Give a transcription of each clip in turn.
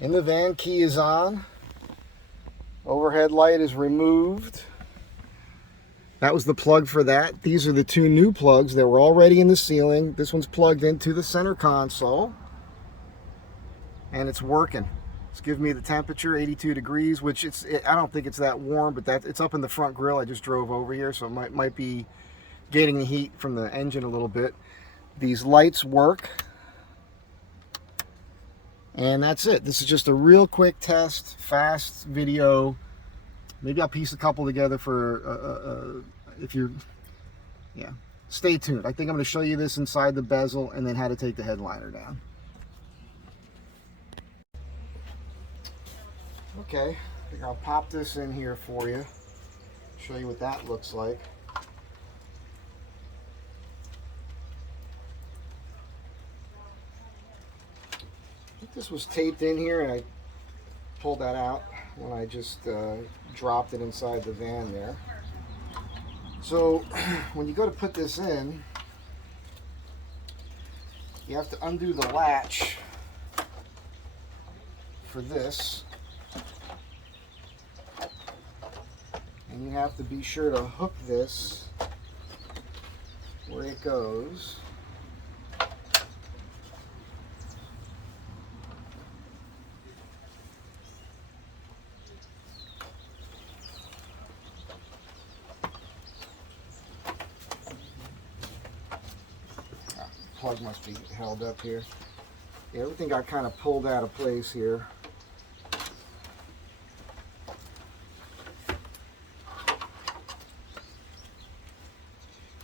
In the van, key is on. Overhead light is removed. That was the plug for that. These are the two new plugs that were already in the ceiling. This one's plugged into the center console. And it's working. It's giving me the temperature, 82 degrees, which I don't think it's that warm, but it's up in the front grill. I just drove over here, so it might be getting the heat from the engine a little bit. These lights work. And that's it. This is just a real quick test, fast video. Maybe I'll piece a couple together for if you're, yeah. Stay tuned. I think I'm going to show you this inside the bezel and then how to take the headliner down. Okay, I think I'll pop this in here for you. Show you what that looks like. I think this was taped in here and I pulled that out when I just dropped it inside the van there. So when you go to put this in, you have to undo the latch for this. And you have to be sure to hook this where it goes. Plug must be held up here. Yeah, everything got kind of pulled out of place here.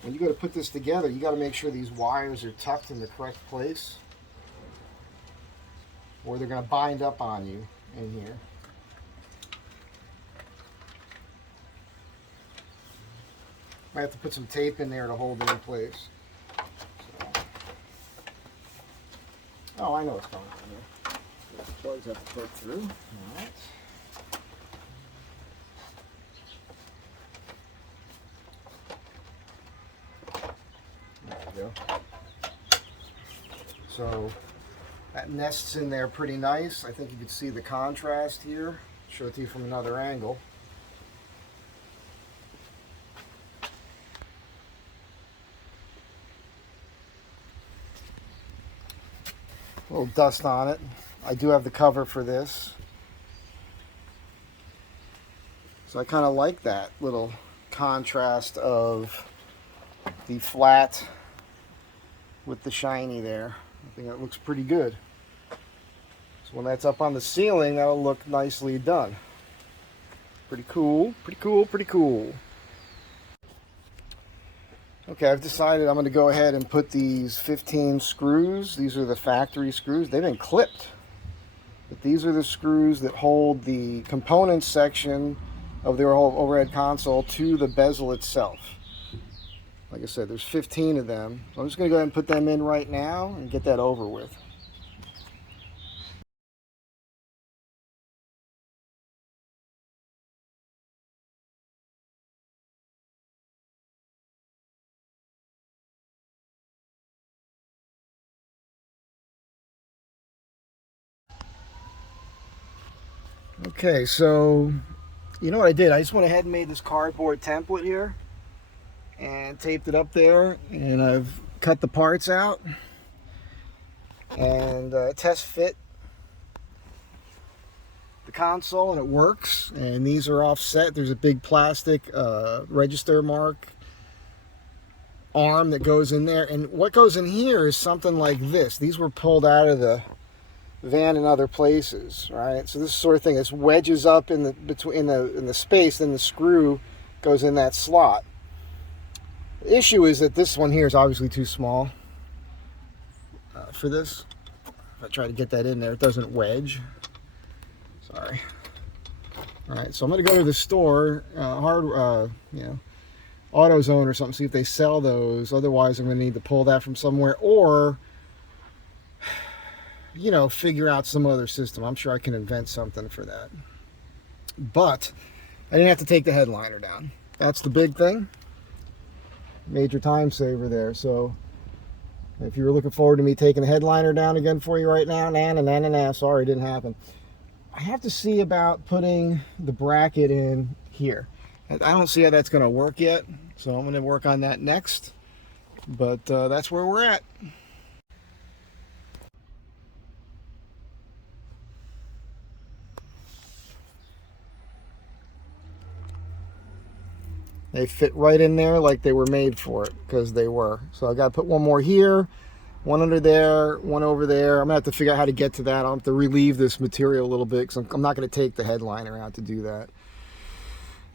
When you go to put this together, you got to make sure these wires are tucked in the correct place, or they're going to bind up on you in here. Might have to put some tape in there to hold it in place. Oh, I know what's going on here. The plugs have to poke through. All right. There we go. So that nests in there pretty nice. I think you can see the contrast here. Show it to you from another angle. A little dust on it. I do have the cover for this. So I kind of like that little contrast of the flat with the shiny there. I think that looks pretty good. So when that's up on the ceiling, that'll look nicely done. Pretty cool, pretty cool, pretty cool. Okay, I've decided I'm going to go ahead and put these 15 screws. These are the factory screws. They've been clipped. But these are the screws that hold the components section of their whole overhead console to the bezel itself. Like I said, there's 15 of them. So I'm just going to go ahead and put them in right now and get that over with. Okay, so you know what I did? I just went ahead and made this cardboard template here and taped it up there, and I've cut the parts out and test fit the console, and it works. And these are offset. There's a big plastic register mark arm that goes in there, and what goes in here is something like this. These were pulled out of the van in other places, right? So this sort of thing, this wedges up in the between in the space, then the screw goes in that slot. The issue is that this one here is obviously too small for this. If I try to get that in there, it doesn't wedge. Sorry. All right, so I'm going to go to the store, AutoZone or something, see if they sell those. Otherwise, I'm going to need to pull that from somewhere, or figure out some other system. I'm sure I can invent something for that. But I didn't have to take the headliner down. That's the big thing. Major time saver there. So if you were looking forward to me taking the headliner down again for you right now, sorry, it didn't happen. I have to see about putting the bracket in here. I don't see how that's going to work yet, so I'm going to work on that next. But that's where we're at. They fit right in there like they were made for it, because they were. So I got to put one more here, one under there, one over there. I'm going to have to figure out how to get to that. I'll have to relieve this material a little bit, because I'm not going to take the headliner out to do that.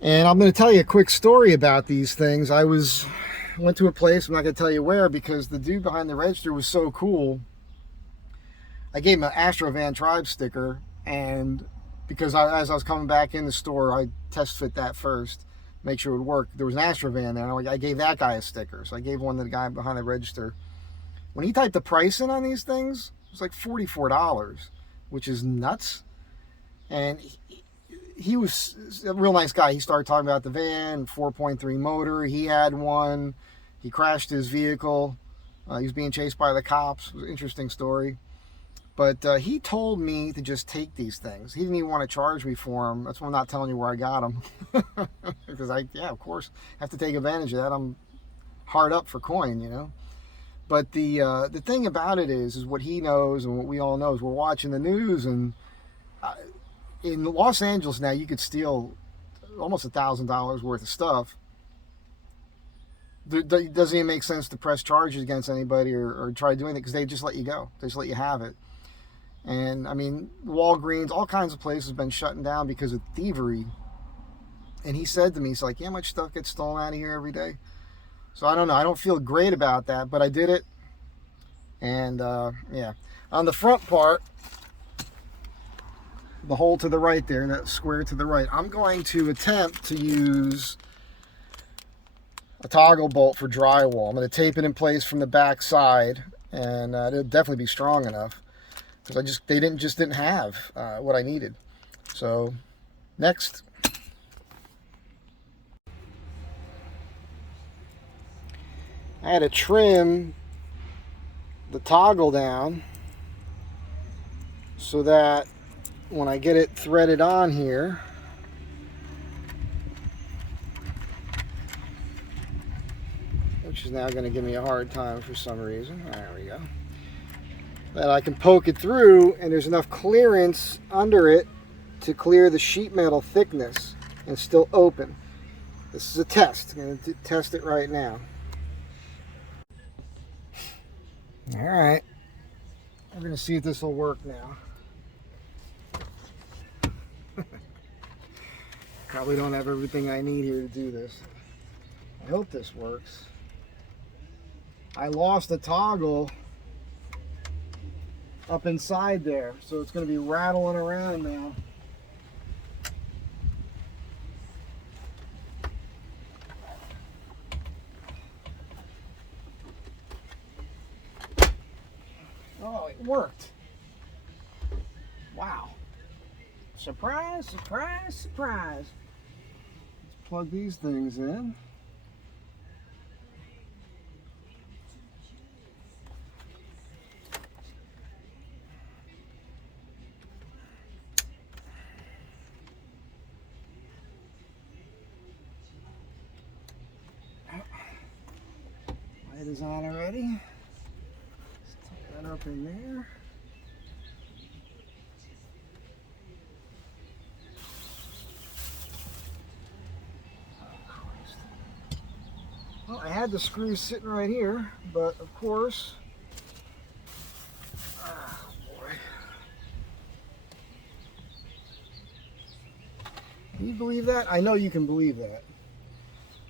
And I'm going to tell you a quick story about these things. I went to a place, I'm not going to tell you where, because the dude behind the register was so cool. I gave him an Astro Van Tribe sticker, and because as I was coming back in the store, I test fit that first, make sure it would work. There was an Astro Van there, and I gave that guy a sticker. So I gave one to the guy behind the register. When he typed the price in on these things, it was like $44, which is nuts. And he was a real nice guy. He started talking about the van, 4.3 motor. He had one. He crashed his vehicle. He was being chased by the cops. It was an interesting story. But he told me to just take these things. He didn't even want to charge me for them. That's why I'm not telling you where I got them. Because of course, have to take advantage of that. I'm hard up for coin, you know. But the thing about it is what he knows and what we all know is we're watching the news, and in Los Angeles now you could steal almost $1,000 worth of stuff. It doesn't even make sense to press charges against anybody or try doing it, because they just let you go. They just let you have it. And I mean, Walgreens, all kinds of places have been shutting down because of thievery. And he said to me, he's like, "Yeah, how much stuff gets stolen out of here every day?" So I don't know. I don't feel great about that, but I did it. And yeah, on the front part, the hole to the right there, that square to the right, I'm going to attempt to use a toggle bolt for drywall. I'm going to tape it in place from the back side, and it'll definitely be strong enough, because they didn't have what I needed. So next, I had to trim the toggle down so that when I get it threaded on here, which is now going to give me a hard time for some reason. There we go. That I can poke it through, and there's enough clearance under it to clear the sheet metal thickness and still open. This is a test. I'm going to test it right now. All right. We're going to see if this will work now. Probably don't have everything I need here to do this. I hope this works. I lost the toggle up inside there, so it's going to be rattling around now. Oh, it worked. Wow. Surprise, surprise, surprise. Let's plug these things in. Light is on already. Let's tuck that up in there. Well, I had the screws sitting right here, but of course, oh boy. Can you believe that? I know you can believe that.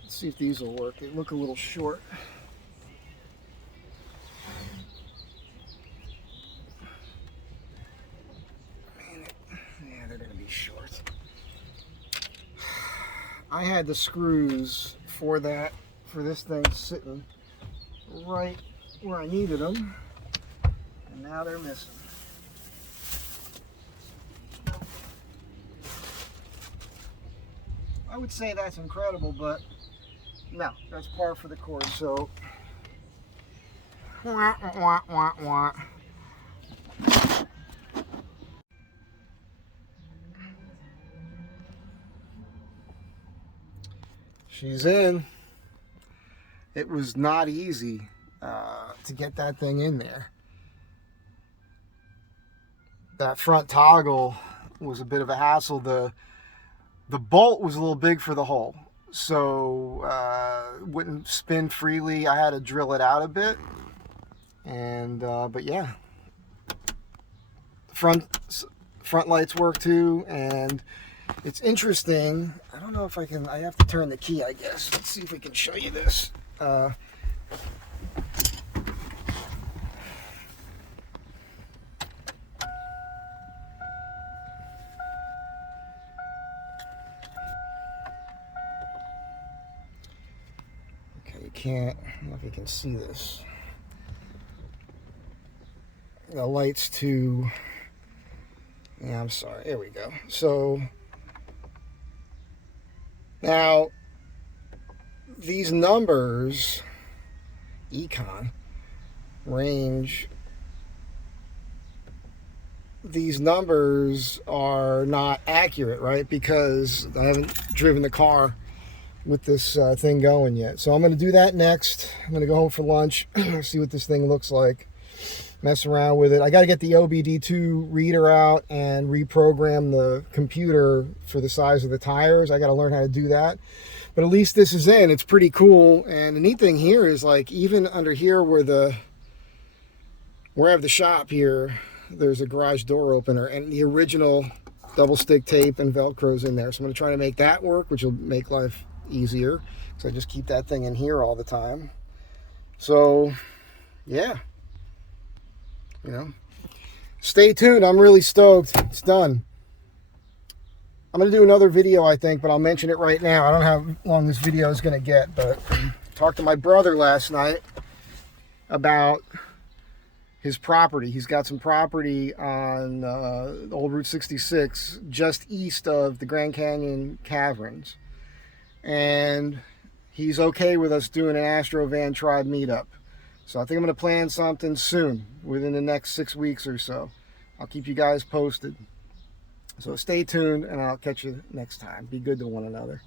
Let's see if these will work. They look a little short. Yeah, they're going to be short. I had the screws for this thing sitting right where I needed them, and now they're missing. I would say that's incredible, but no, that's par for the course. So, wah, wah, wah, wah. She's in. It was not easy to get that thing in there. That front toggle was a bit of a hassle. The bolt was a little big for the hole, so wouldn't spin freely. I had to drill it out a bit, and but yeah, front lights work too. And it's interesting. I don't know if I can. I have to turn the key, I guess. Let's see if we can show you this. Can't, I don't know if you can see this. The lights to, yeah, I'm sorry, there we go. So now these numbers, econ, range, these numbers are not accurate, right? Because I haven't driven the car with this thing going yet. So I'm going to do that next. I'm going to go home for lunch, see what this thing looks like, mess around with it. I got to get the OBD2 reader out and reprogram the computer for the size of the tires. I got to learn how to do that. But at least this is in. It's pretty cool. And the neat thing here is, like, even under here where I have the shop here, there's a garage door opener, and the original double stick tape and Velcro's in there. So I'm going to try to make that work, which will make life easier, so I just keep that thing in here all the time. So yeah, you know, stay tuned. I'm really stoked. It's done. I'm gonna do another video, I think, but I'll mention it right now. I don't know how long this video is gonna get, but I talked to my brother last night about his property. He's got some property on old Route 66 just east of the Grand Canyon Caverns. And he's okay with us doing an Astro Van Tribe meetup. So I think I'm going to plan something soon, within the next 6 weeks or so. I'll keep you guys posted. So stay tuned, and I'll catch you next time. Be good to one another.